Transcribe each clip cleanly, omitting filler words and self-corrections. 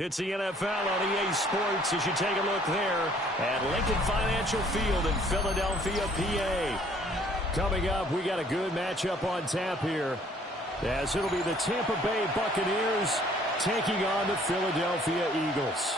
It's the NFL on EA Sports as you take a look there at Lincoln Financial Field in Philadelphia, PA. Coming up, we got a good matchup on tap here, as it'll be the Tampa Bay Buccaneers taking on the Philadelphia Eagles.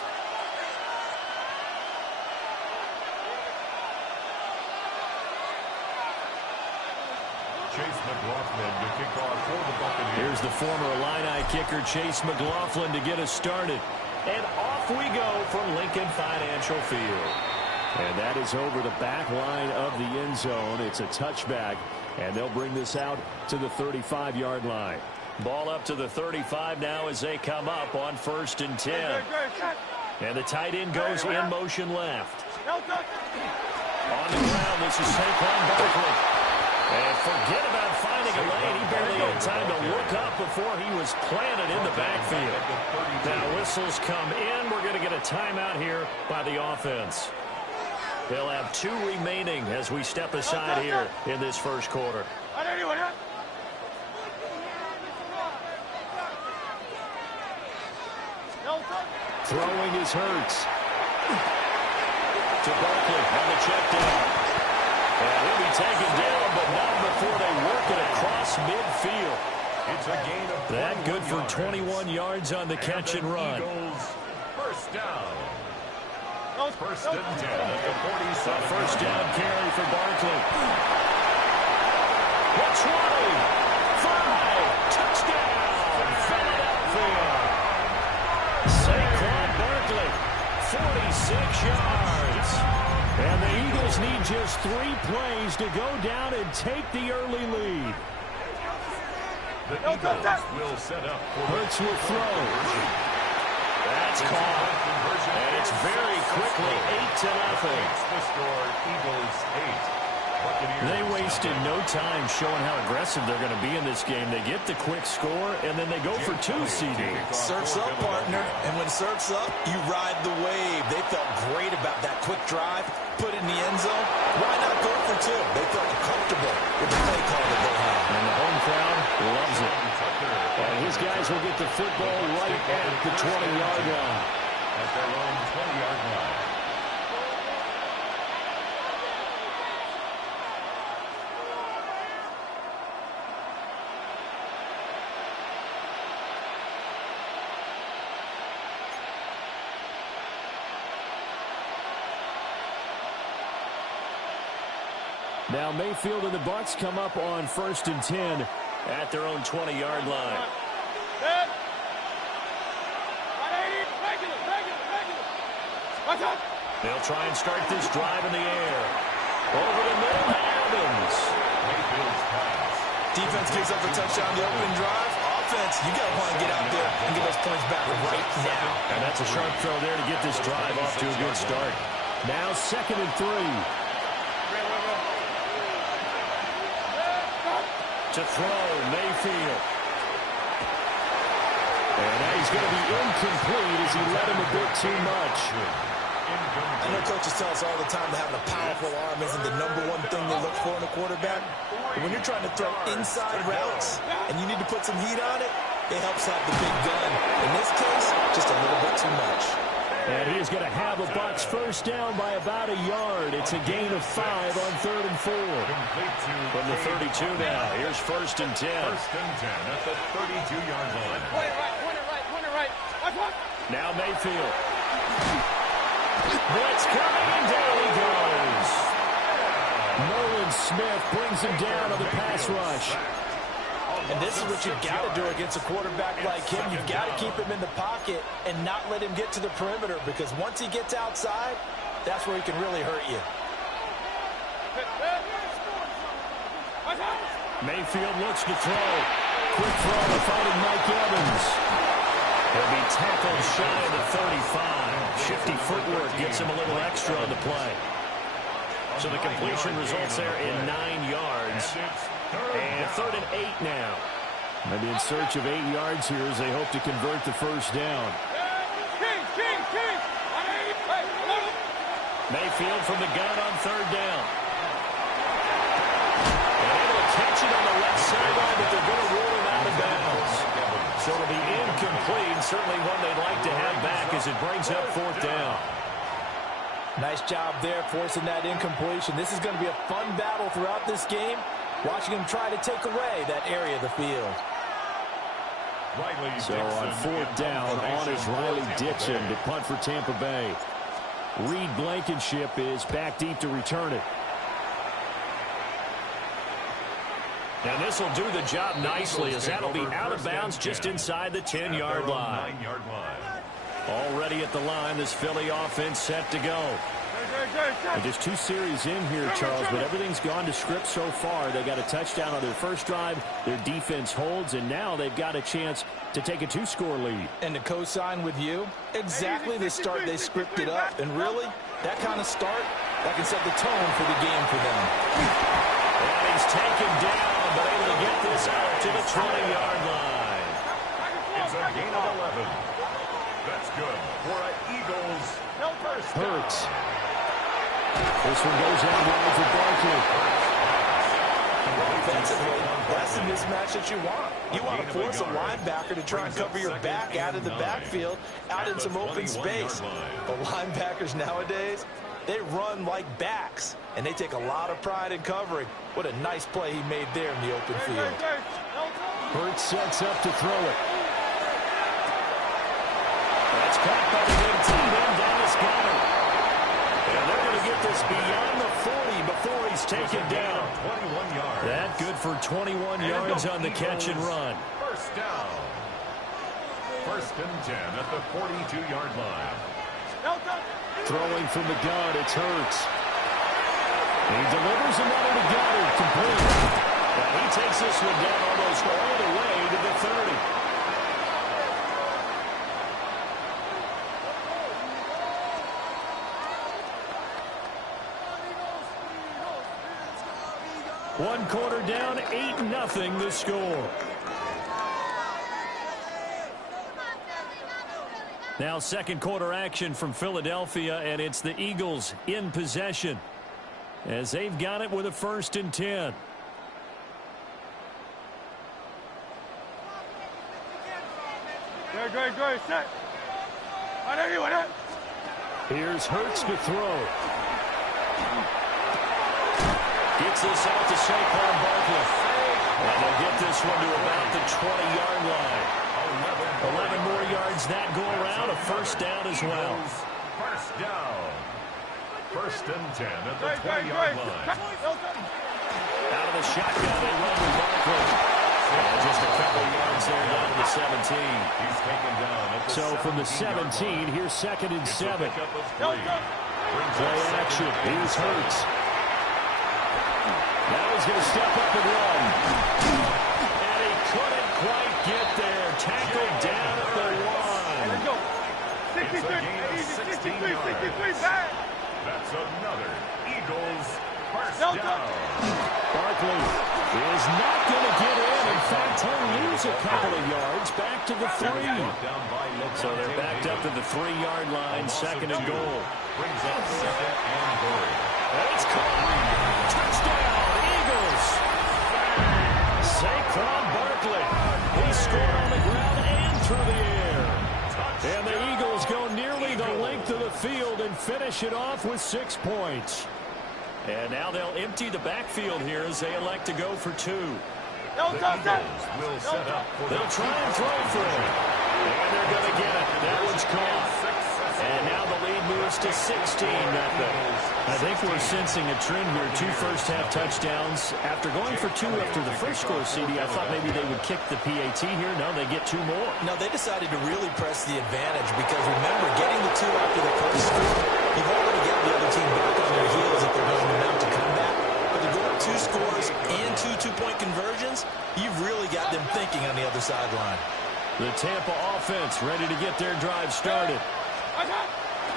Chase McLaughlin to kick off for the Buccaneers. Here's the former Illini kicker Chase McLaughlin to get us started. And off we go from Lincoln Financial Field. And that is over the back line of the end zone. It's a touchback, and they'll bring this out to the 35-yard line. Ball up to the 35 now as they come up on 1st and 10. And the tight end goes in motion left. On the ground, this is Saquon Barkley. And forget about finding a lane. He barely had time to look up before he was planted in the backfield. Now whistles come in. We're going to get a timeout here by the offense. They'll have 2 remaining as we step aside here in this first quarter. Throwing is Hurts. To Barkley on the check down. And he'll be taken down, but not before they work it across midfield. It's a gain of that good for 21 yards on the catch and run. Eagles, first down. First and 10 at the 47. First down carry for Barkley. What's running? 5. Touchdown, Philadelphia. Saquon Barkley, 46 yards. And the Eagles need just 3 plays to go down and take the early lead. The Eagles will set up. Hurts will throw. That's caught. And it's very quickly 8-0. The score, Eagles 8. They wasted no time showing how aggressive they're going to be in this game. They get the quick score, and then they go for 2 CD. Surf's up, partner. And when surf's up, you ride the wave. They felt great about that quick drive, put in the end zone. Why not go for 2? They felt comfortable with the play call that they had. And the home crowd loves it. And his guys will get the football right at the 20-yard line. At their own 20-yard line. Now Mayfield and the Bucs come up on 1st and 10 at their own 20-yard line. They'll try and start this drive in the air. Over the middle, Evans. Defense gives up a touchdown, the open drive. Offense, you got to want to get out there and get those points back right now. And that's a sharp throw there to get this drive off to a good start. Now 2nd and 3. To throw, Mayfield. And now he's going to be incomplete as he led him a bit too much. I know coaches tell us all the time that having a powerful arm isn't the #1 thing they look for in a quarterback. But when you're trying to throw inside routes and you need to put some heat on it, it helps have the big gun. In this case, just a little bit too much. And he's going to have a Bucs first down by about a yard. It's a gain of 5 on 3rd and 4. From the 32 now. Here's 1st and 10. First and 10 at the 32-yard line. Point it right. Now Mayfield. Blitz coming, and down he goes. Nolan Smith brings him down on the pass rush. And this is what you've got to do against a quarterback like him. You've got to keep him in the pocket and not let him get to the perimeter, because once he gets outside, that's where he can really hurt you. Mayfield looks to throw. Quick throw to finding Mike Evans. He'll be tackled shy of the 35. Shifty footwork gets him a little extra on the play. So the completion results there in 9 yards. And 3rd and 8 now. Maybe in search of 8 yards here as they hope to convert the first down. Mayfield from the gun on 3rd down. And able to catch it on the left sideline, but they're going to rule him out of bounds. So it'll be incomplete, certainly one they'd like to have back as it brings up 4th down. Nice job there forcing that incompletion. This is going to be a fun battle throughout this game, watching him try to take away that area of the field. So on 4th down, on is Riley Dixon to punt for Tampa Bay. Reed Blankenship is back deep to return it. And this will do the job nicely as that'll be out of bounds just inside the 10-yard line. Already at the line, this Philly offense set to go. And just 2 series in here, Charles, but everything's gone to script so far. They got a touchdown on their first drive. Their defense holds, and now they've got a chance to take a 2-score lead. And to co-sign with you, exactly the start they scripted up. And really, that kind of start, that can set the tone for the game for them. And he's taken down, but able to get this out to the 20-yard line. It's a gain of 11. That's good for an Eagles first down. Hurts. This one goes out wide for Barkley. Offensively, that's the mismatch that you want. You want to force a linebacker to try and cover your back out of the backfield, out in some open space. But linebackers nowadays, they run like backs, and they take a lot of pride in covering. What a nice play he made there in the open field. Hurts sets up to throw it. That's caught by the big team in Dallas Goedert. And they're going to get this beyond the 40 before he's taken down. 21 yards. That good for 21 yards on the catch and run. First down. 1st and 10 at the 42-yard line. Throwing from the gun, it's Hurts. He delivers another to Goddard, complete. And he takes this one down almost all the way to the 30. One quarter down, 8-0 the score. Now 2nd quarter action from Philadelphia, and it's the Eagles in possession as they've got it with a 1st and 10. Set. Here's Hurts to throw. Gets this out to Saquon Barkley. And they'll get this one to about the 20-yard line. 11 more yards that go around. A 1st down as well. First down. 1st and 10 at the 20-yard line. Out of the shotgun, they run with Barkley. And just a couple yards there down to the 17. He's taken down at the So from the 17, here's 2nd and 7. Play action. Here's Hurts. Now he's going to step up and run. And he couldn't quite get there. Tackled down at the 1. It's a gain of 16 yards. That's another Eagles first down. Barkley is not going to get in. In fact, he'll lose a couple of yards back to the 3. So they're backed up to the 3-yard line, 2nd and goal. Brings up 2nd and goal. And it's caught. Touchdown. Saquon Barkley. He scored on the ground and through the air. And the Eagles go nearly the length of the field and finish it off with 6 points. And now they'll empty the backfield here as they elect to go for 2. The Eagles will set up for They'll try and throw for it. And they're going to get it. That one's caught. And now the lead moves to 16-0. I think we're sensing a trend here. 2 first-half touchdowns. After going for 2 after the first score, CD, I thought maybe they would kick the PAT here. No, they get 2 more. No, they decided to really press the advantage because, remember, getting the 2 after the first score, you've already got the other team back on their heels if they're going to mount a comeback. But to go up 2 scores and 2 two-point conversions, you've really got them thinking on the other sideline. The Tampa offense ready to get their drive started.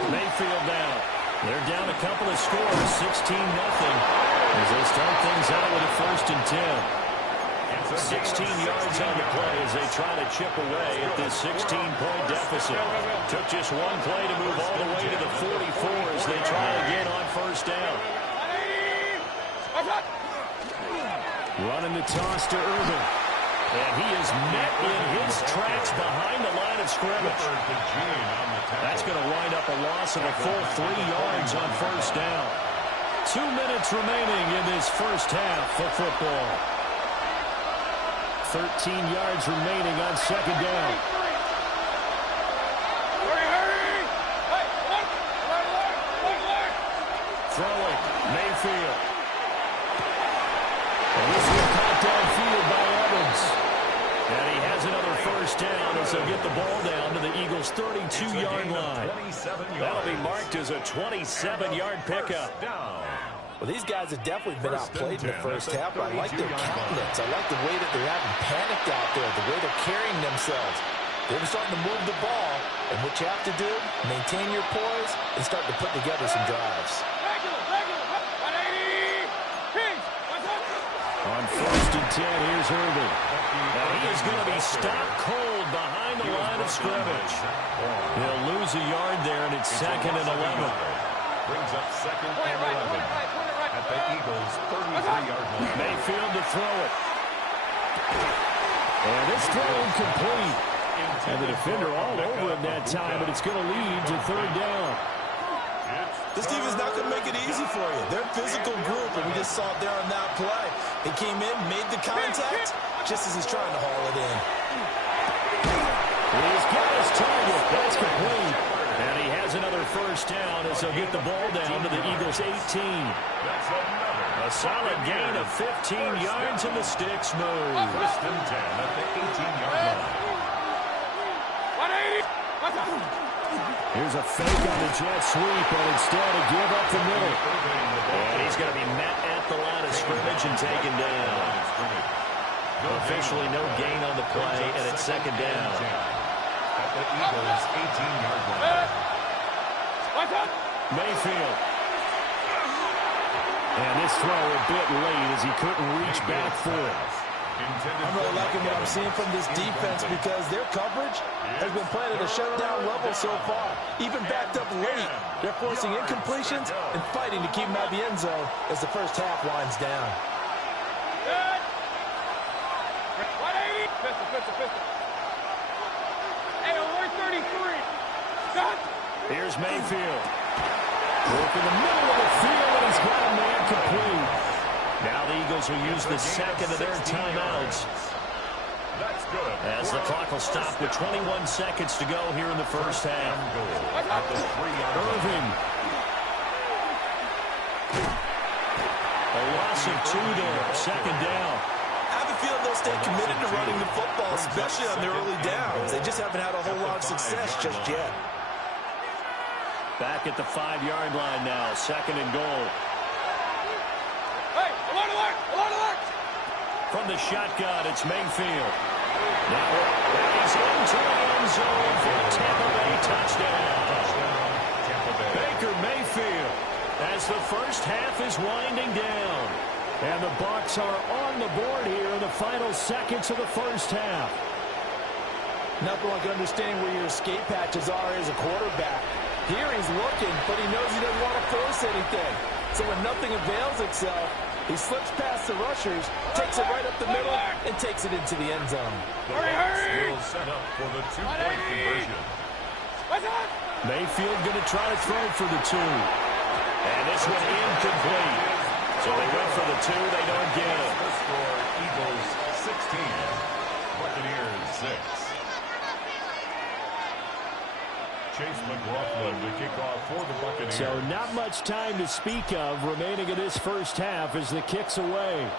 Mayfield down. They're down a couple of scores, 16-0, as they start things out with a 1st and 10. 16 yards on the play as they try to chip away at this 16-point deficit. Took just one play to move all the way to the 44 as they try again on 1st down. Running the toss to Irvin. And he is met in his tracks behind the line of scrimmage. That's going to wind up a loss of a full 3 yards on 1st down. 2 minutes remaining in this first half of football. 13 yards remaining on 2nd down. Throwing, Mayfield. And this will caught downfield by Evans. And he has another 1st down as they'll get the ball down to the Eagles' 32-yard line. That'll be marked as a 27-yard pickup. Well, these guys have definitely been outplayed in the first half. I like their countenance. I like the way that they're having panicked out there, the way they're carrying themselves. They're starting to move the ball. And what you have to do, maintain your poise and start to put together some drives. On 1st and 10, here's Irvin. Now he is going to be stopped cold behind the line of scrimmage. He'll lose a yard there, and it's 2nd and 11. Brings up 2nd and 11 at the Eagles' 33-yard line. Mayfield to throw it. And it's thrown complete. And the defender all over him that time, but it's going to lead to 3rd down. This team is not going to make it easy for you. They're a physical group, and we just saw it there on that play. He came in, made the contact, just as he's trying to haul it in. He's got his target. That's complete. And he has another 1st down as they'll get the ball down to the Eagles' 18. A solid gain of 15 yards, and the sticks move. 1st and 10 at the 18-yard line. Here's a fake on the jet sweep, and instead a give up the middle. And he's going to be met at the line of scrimmage and taken down. Officially no gain on the play, and it's 2nd down. At the Eagles' 18-yard line. Mayfield. And this throw a bit late as he couldn't reach back for it. I'm really liking what I'm seeing from this defense because their coverage has been playing at a shutdown level so far. Even backed up late, they're forcing incompletions and fighting to keep them out of the end zone as the first half winds down. Here's Mayfield. Work in the middle of the field, and he's got a man complete. Now the Eagles will use the 2nd of their timeouts. As the clock will stop with 21 seconds to go here in the first half. Irvin. A loss of 2 there, 2nd down. I have a feeling they'll stay committed to running the football, especially on their early downs. They just haven't had a whole lot of success just yet. Back at the 5-yard line now, 2nd and goal. From the shotgun, it's Mayfield. Now he's into the end zone for a Tampa Bay touchdown. Baker Mayfield as the first half is winding down. And the Bucs are on the board here in the final seconds of the first half. Nothing like understanding where your escape patches are as a quarterback. Here he's looking, but he knows he doesn't want to force anything. So when nothing avails itself, he slips past the rushers, takes it right up the middle, and takes it into the end zone. Hurry! Set up for the 2-point conversion. Mayfield going to try to throw for the 2. And this one incomplete. So they went for the 2, they don't get it. The score, Eagles 16, Buccaneers 6. Chase McLaughlin to kick off for the Buccaneers. So not much time to speak of remaining in this first half as the kick's away.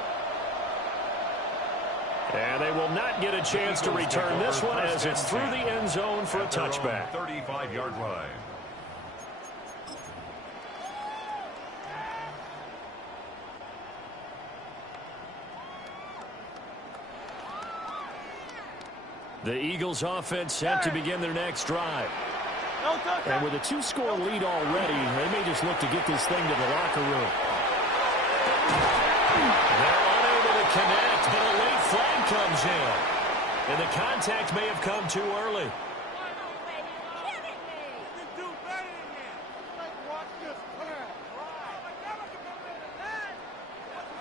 And they will not get a chance to return this one as it's through the end zone for a touchback. 35-yard line. The Eagles offense set to begin their next drive. And with a 2-score lead already, they may just look to get this thing to the locker room. They're unable to connect, but a late flag comes in. And the contact may have come too early.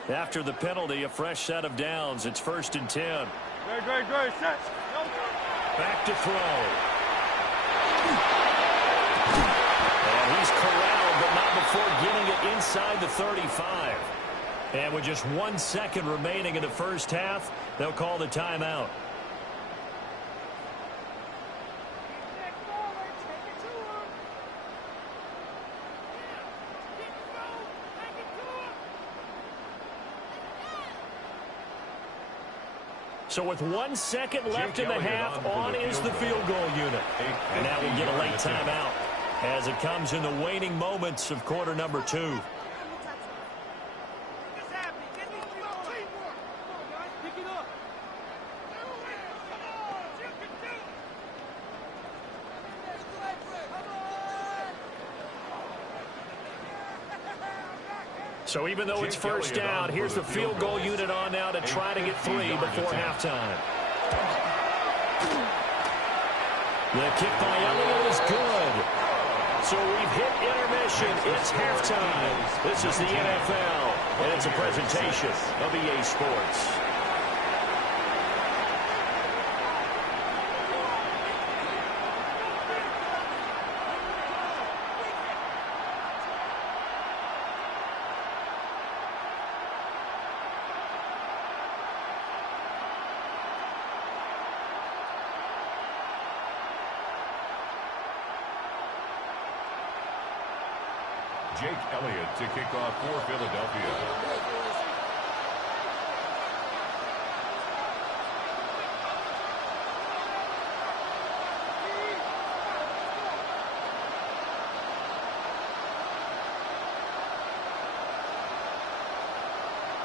After the penalty, a fresh set of downs. It's 1st and 10. Great. Set. Back to throw. And he's corralled, but not before getting it inside the 35. And with just 1 second remaining in the first half, they'll call the timeout. So with 1 second left in the half, on is the field goal unit. And now we'll get a late timeout as it comes in the waning moments of quarter number 2. So even though it's first down, here's the field goal unit on now to try to get 3 before halftime. The kick by Elliott is good. So we've hit intermission. It's halftime. This is the NFL, and it's a presentation of EA Sports. Jake Elliott to kick off for Philadelphia.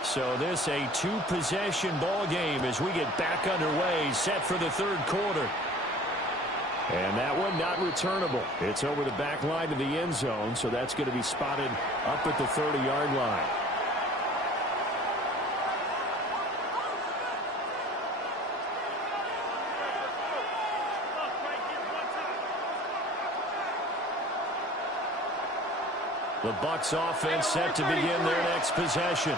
So this a 2-possession ball game as we get back underway, set for the third quarter. And that one not returnable. It's over the back line of the end zone, so that's going to be spotted up at the 30-yard line. The Bucs offense set to begin their next possession.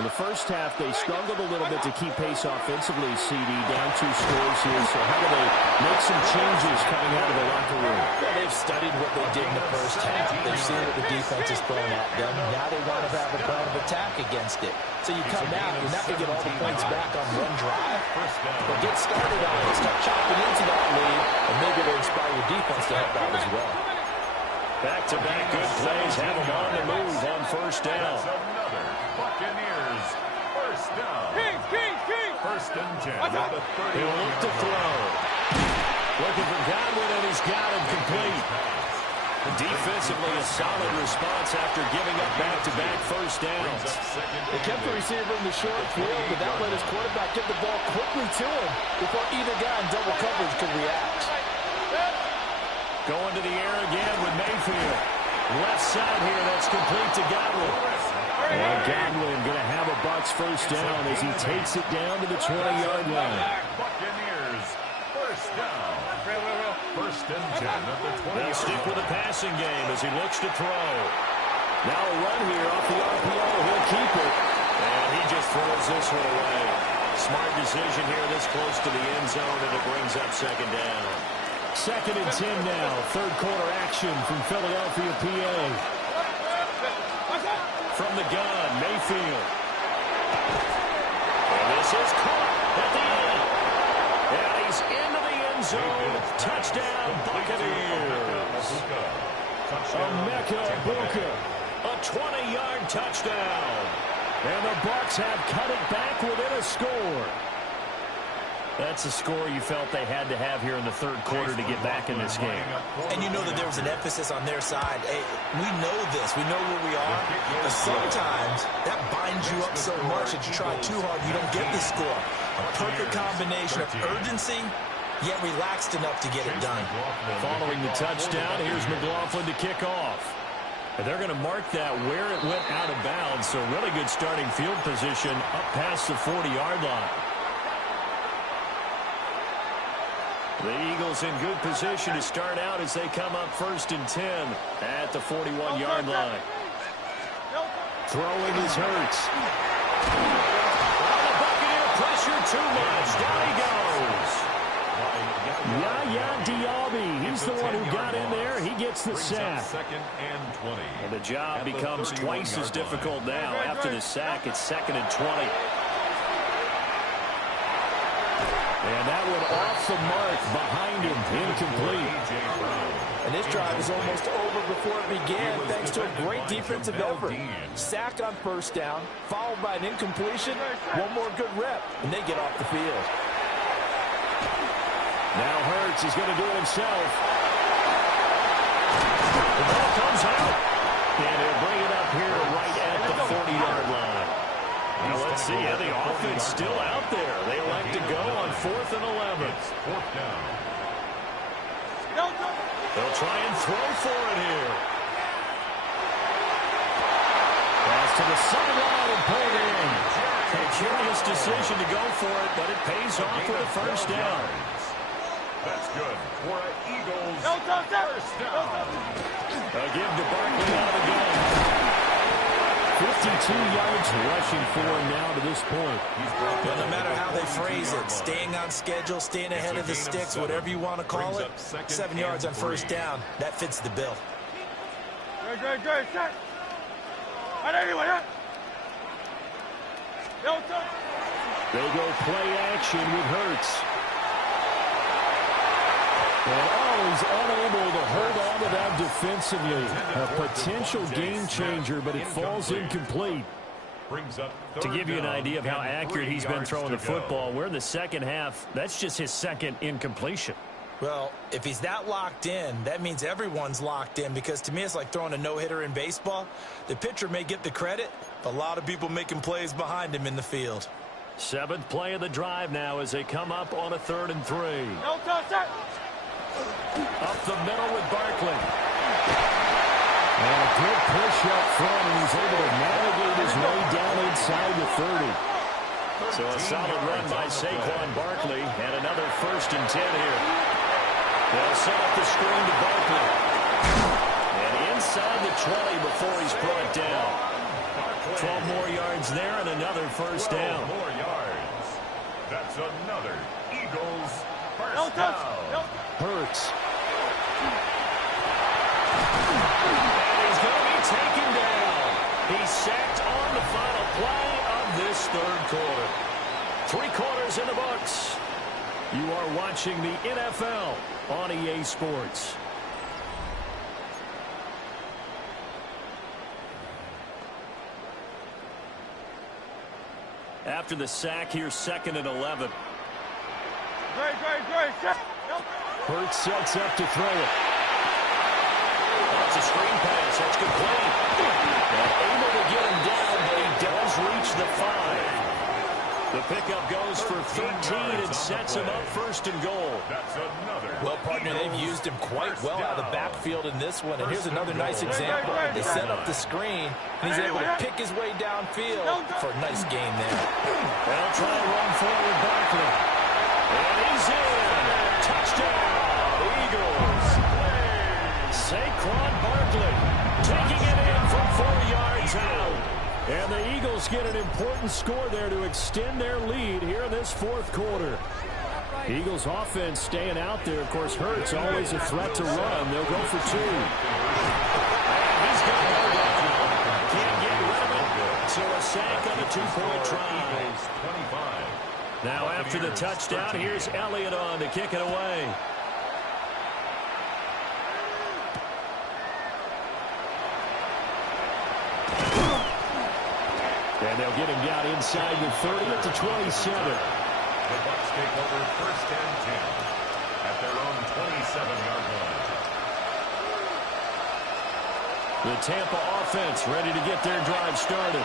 In the first half, they struggled a little bit to keep pace offensively, CD, down 2 scores here. So how do they make some changes coming out of the locker room? Well, they've studied what they did in the first half. They've seen what the defense has thrown at them. Now they want to have a plan of attack against it. So you come out, you're not going to get all the points back on one drive. But get started on it, start chopping into that lead, and maybe it'll inspire your defense to help out as well. Back-to-back good plays have them on the move on first down. Buccaneers, first down. King. 1st and 10 at the 30. He'll look to throw. Looking for Godwin, and he's got him complete. Defensively, a solid response after giving up back-to-back first downs. They kept the receiver in the short field, but that let his quarterback get the ball quickly to him before either guy in double coverage could react. Going to the air again with Mayfield. Left side here, that's complete to Godwin. And Godwin going to have a Bucs first down as he takes it down to the 20-yard line. Buccaneers, first down. 1st and 10 at the 20. They'll stick with the passing game as he looks to throw. Now a run here off the RPO. He'll keep it. And he just throws this one away. Smart decision here this close to the end zone, and it brings up 2nd down. 2nd and 10 now. Third quarter action from Philadelphia, PA. From the gun, Mayfield. And this is caught at the end. And he's into the end zone. Touchdown, Buccaneers. Emeka Egbuka, a 20-yard touchdown. And the Bucs have cut it back within a score. That's a score you felt they had to have here in the third quarter to get back in this game. And you know that there was an emphasis on their side. Hey, we know this. We know where we are. But sometimes that binds you up so much that you try too hard, you don't get this score. A perfect combination of urgency, yet relaxed enough to get it done. Following the touchdown, here's McLaughlin to kick off. And they're going to mark that where it went out of bounds, so really good starting field position up past the 40-yard line. The Eagles in good position to start out as they come up 1st and 10 at the 41-yard line. Throwing is Hurts. The Buccaneer pressure too much. Down he goes. Yaya Diaby. He's the one who got in there. He gets the sack. And the job becomes twice as difficult now. After the sack, it's 2nd and 20. And that one off the mark behind him, incomplete. And this drive is almost over before it began, thanks to a great defensive effort. Sack on 1st down, followed by an incompletion, one more good rep, and they get off the field. Now Hurts is going to do it himself. The ball comes out. And he'll bring it up here right at the 40-yard line. Now let's see, the offense still out there. They elect to go on 4th and 11. They'll try and throw for it here. Pass to the sideline and pulled in. A curious decision to go for it, but it pays off with a 1st down. That's good for an Eagles 1st down. A give to Barkley out of the gun. 52 yards rushing for him now to this point. Well, no matter how they phrase it, staying on schedule, staying ahead of the sticks, whatever you want to call it, 7 yards on 1st down, that fits the bill. They go play action with Hurts. And always unable to hold on to that defensively. A potential game changer, but it falls incomplete. To give you an idea of how accurate he's been throwing the football, we're in the 2nd half. That's just his 2nd incompletion. Well, if he's that locked in, that means everyone's locked in, because to me it's like throwing a no-hitter in baseball. The pitcher may get the credit, but a lot of people making plays behind him in the field. 7th play of the drive now as they come up on a 3rd and 3. Up the middle with Barkley. And a good push up front, and he's able to navigate his way down inside the 30. So a solid run by Saquon Barkley, and another 1st and 10 here. They'll set up the screen to Barkley. And inside the 20 before he's brought down. 12 more yards there and another 1st down. 12 more yards. That's another Eagles 1st down. Hurts. And he's going to be taken down. He's sacked on the final play of this 3rd quarter. 3 quarters in the books. You are watching the NFL on EA Sports. After the sack, here's 2nd and 11. Hurts sets up to throw it. That's a screen pass. That's complete. And able to get him down, but he does reach the 5. The pickup goes for 13 and sets him up 1st and goal. That's another. Well, partner, they've used him quite well out of the backfield in this one. And here's another nice example. They set up the screen, and he's able to pick his way downfield for a nice gain there. They'll try and run forward Barkley. And he's in. Touchdown, Eagles. Saquon Barkley taking it in from 4 yards out. And the Eagles get an important score there to extend their lead here in this 4th quarter. Eagles offense staying out there. Of course, Hurts always a threat to run. They'll go for 2. And he's going to go down. Can't get rid of it. So a sack on a 2-point try. Now after the touchdown, here's Elliott on to kick it away. And they'll get him down inside the 30 at the 27. The Bucs take over 1st and 10 at their own 27-yard line. The Tampa offense ready to get their drive started.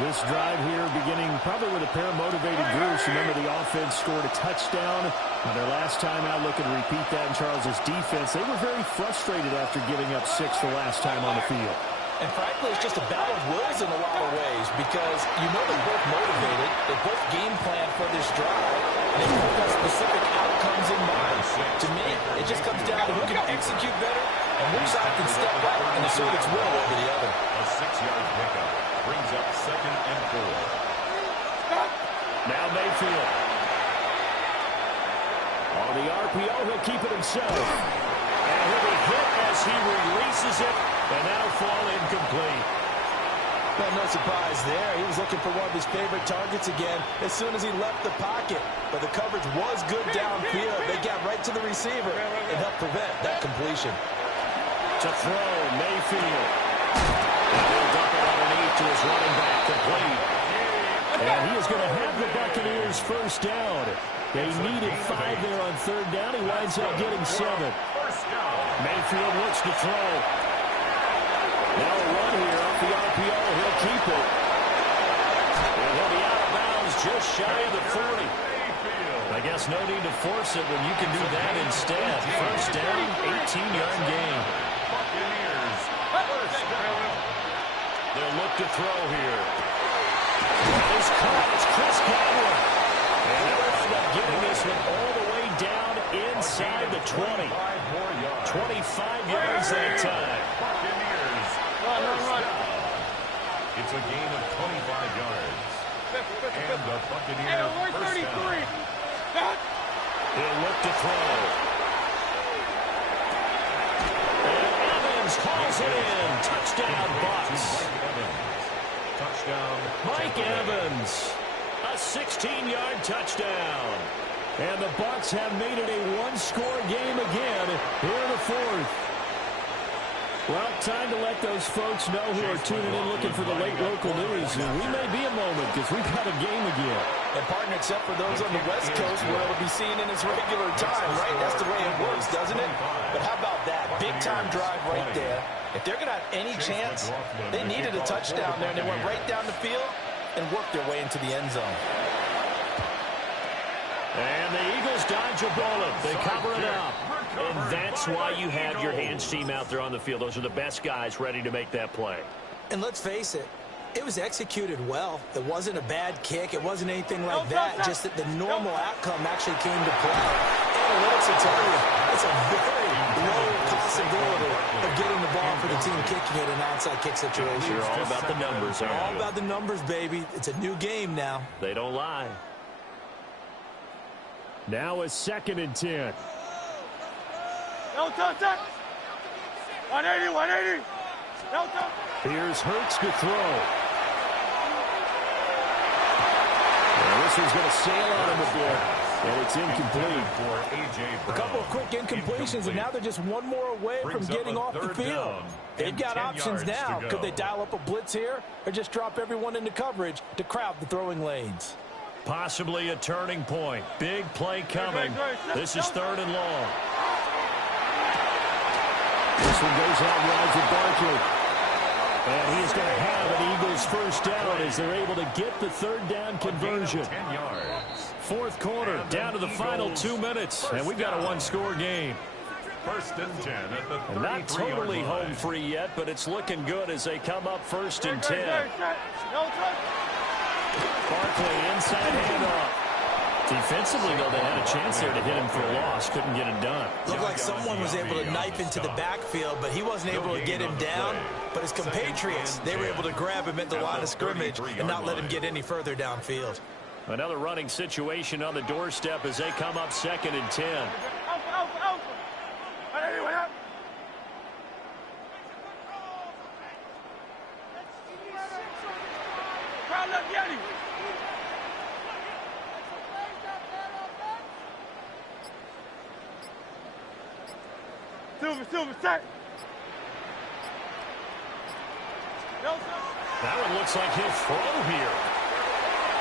This drive here beginning probably with a pair of motivated groups. Remember, the offense scored a touchdown. Their last time out, looking to repeat that in Charles's defense. They were very frustrated after giving up 6 the last time on the field. And frankly, it's just a battle of wills in a lot of ways because you know they're both motivated. They both game plan for this drive. And they both have specific outcomes in mind. To me, it just comes down to who can execute better and which side can step up and assert its will over the other. A 6-yard pickup brings up 2nd and 4. Now Mayfield. On the RPO, he'll keep it himself. And he'll be hit as he releases it, and that'll fall incomplete. Well, no surprise there. He was looking for one of his favorite targets again as soon as he left the pocket. But the coverage was good downfield. They got right to the receiver and helped prevent that completion. To throw, Mayfield. And he'll dump it underneath to his running back, complete. And he is going to have the Buccaneers first down. They needed 5 there on 3rd down. He winds up getting 7. Mayfield looks to throw. Now a run here off the RPO. He'll keep it. And he'll be out of bounds just shy of the 40. I guess no need to force it when you can do that instead. First down, 18-yard gain. They'll look to throw here. He's caught. It's Chris Godwin. And he'll end up getting this one all the way down inside the 20. 25 yards that time. Run. It's a gain of 25 yards. And the Buccaneers first down. He'll look to throw. And Evans calls it in. Touchdown, Bucs. Touchdown. Mike Evans. A 16-yard touchdown. And the Bucs have made it a one-score game again here in the 4th. Well, time to let those folks know who are tuning in looking for the late local news. And we may be a moment because we've got a game again. And partner, except for those on the West Coast where it'll be seen in its regular time, right? That's the way it works, doesn't it? But how about that? Big-time drive right there. If they're going to have any chance, they needed a touchdown there, and they went right down the field and worked their way into the end zone. And the Eagles dodge a bullet. They cover it up. And that's why you have your hands team out there on the field. Those are the best guys ready to make that play. And let's face it, it was executed well. It wasn't a bad kick. It wasn't anything like that. Just that the normal outcome actually came to play. Analytics will tell you it's a very low possibility of getting the ball for the team kicking it in an onside kick situation. You're all about the numbers, aren't you? All about the numbers, baby. It's a new game now. They don't lie. Now a 2nd and 10. No touch. 180. No touch. Here's Hurts to throw. And this one's going to sail on him a bit. And it's incomplete. A couple of quick incompletions, and now they're just one more away from getting off the field. They've got options now. Could they dial up a blitz here or just drop everyone into coverage to crowd the throwing lanes? Possibly a turning point. Big play coming. This is 3rd and long. This one goes out wide to Barkley. And he's going to have an Eagles first down as they're able to get the 3rd down conversion. 10 yards. 4th quarter, down to the final 2 minutes. And we've got a one-score game. 1st and 10 at the 33-yard line. Not totally home free yet, but it's looking good as they come up 1st and 10. Barkley inside handoff. Defensively, though, they had a chance there to hit him for a loss. Couldn't get it done. Looked like someone was able to knife into the backfield, but he wasn't able to get him down. But his compatriots, they were able to grab him at the line of scrimmage and not let him get any further downfield. Another running situation on the doorstep as they come up 2nd and 10. Silver, set. That one looks like he'll throw here.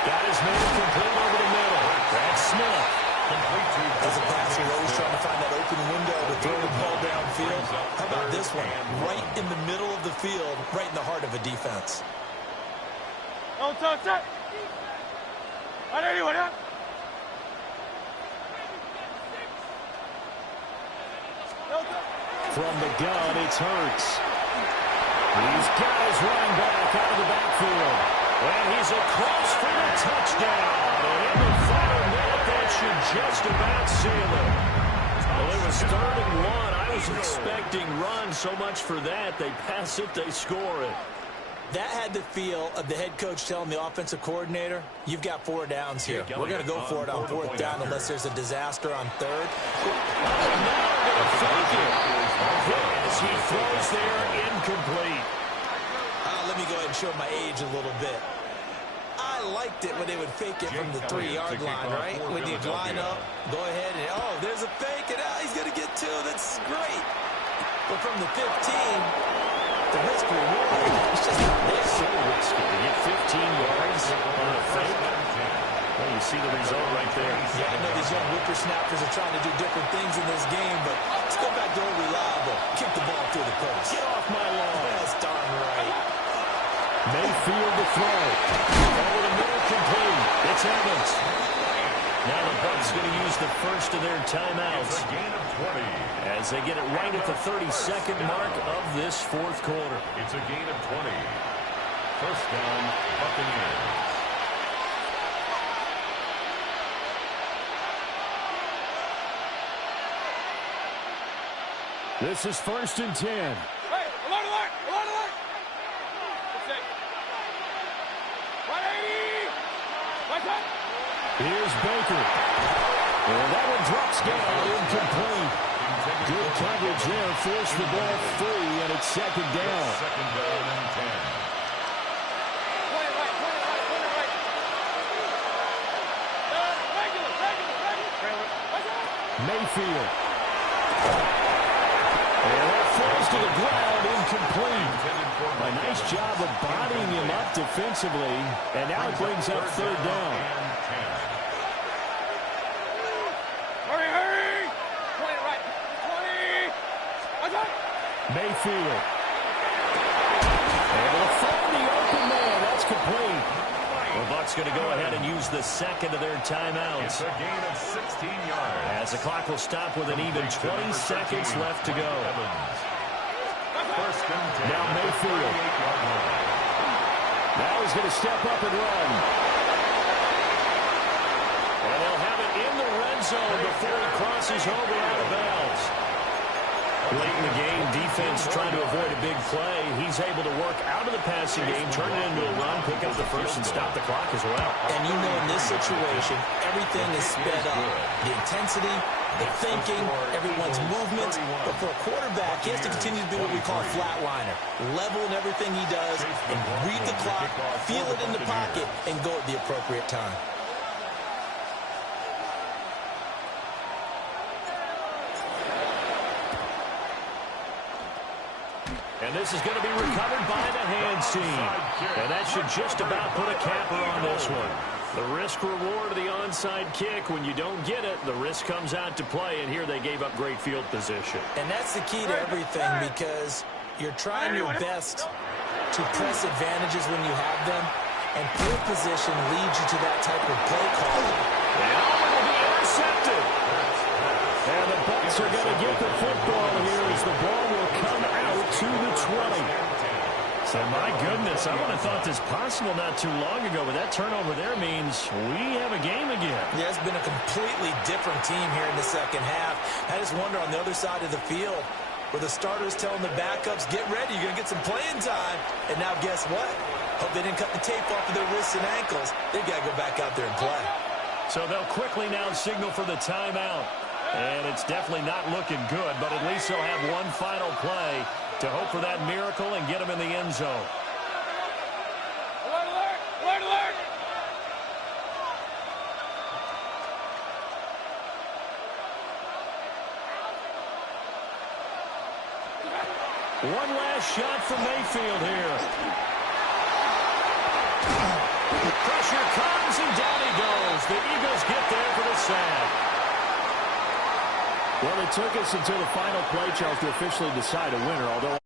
Got his man complete over the middle. That's Smith. As a passer, always trying to find that open window to throw the ball downfield. How about this one? Right in the middle of the field, right in the heart of a defense. Don't touch it. Anyone up? From the gun, it's Hurts. He's got his running back out of the backfield. And he's across for the touchdown. And in the final minute, that should just about seal it. Well, it was 3rd and 1. I was expecting run. So much for that. They pass it, they score it. That had the feel of the head coach telling the offensive coordinator, you've got 4 downs here. We're going to go for it on 4th down unless there's a disaster on 3rd. Now they're going to fake it. As he throws there, incomplete. Let me go ahead and show my age a little bit. I liked it when they would fake it from the 3-yard line, right? When you line up, go ahead and, oh, there's a fake, and he's going to get 2. That's great. But from the 15, the risk reward, it's just not there. So risky to get 15 yards on a fake. Well, you see the result right there. Yeah, I know these young whippersnappers are trying to do different things in this game, but let's go back to old reliable. Kick the ball through the post. Get off my lawn. That's darn right. Mayfield to throw. Over the middle, complete. It's Evans. Now the Bucs going to use the first of their timeouts. It's a gain of 20. As they get it right at the 32nd mark of this 4th quarter. It's a gain of 20. First down, Buccaneers. This is 1st and 10. Hey, alert, alert, alert, alert. 180. Right up. Here's Baker. And that one drops down, incomplete. Good coverage there, forced the ball free, and it's 2nd down. 2nd down and 10. Point it right. Regular. Mayfield. And that falls to the ground, incomplete. A nice job of bodying him up defensively, and now it brings up 3rd down. Hurry. Point it right. 20. Mayfield. Able to find the open man. That's complete. The Bucs going to go ahead and use the second of their timeouts. It's a gain of 16 yards. As the clock will stop with an even 20 seconds left to go. First and 10. Now Mayfield. Now he's going to step up and run. And they'll have it in the red zone before he crosses over out of bounds. Late in the game, defense trying to avoid a big play. He's able to work out of the passing game, turn it into a run, pick up the first, and stop the clock as well. And you know in this situation, everything is sped up. The intensity, the thinking, everyone's movements. But for a quarterback, he has to continue to be what we call a flatliner. Level in everything he does, and read the clock, feel it in the pocket, and go at the appropriate time. And this is going to be recovered by the hands team. And that should just about put a capper on this one. The risk-reward of the onside kick, when you don't get it, the risk comes out to play, and here they gave up great field position. And that's the key to everything, because you're trying your best to press advantages when you have them, and field position leads you to that type of play call. And it'll be intercepted. And the Bucs are going to get the football here as the ball will come out to the 20. So, my goodness, I would have thought this possible not too long ago, but that turnover there means we have a game again. Yeah, it's been a completely different team here in the second half. I just wonder on the other side of the field, where the starters telling the backups, get ready, you're going to get some playing time. And now guess what? Hope they didn't cut the tape off of their wrists and ankles. They've got to go back out there and play. So they'll quickly now signal for the timeout. And it's definitely not looking good, but at least they'll have one final play to hope for that miracle and get them in the end zone. Alert, alert, alert, alert. One last shot for Mayfield here. Pressure comes and down he goes. The Eagles get there for the sack. Well, it took us until the final play, Charles, to officially decide a winner, although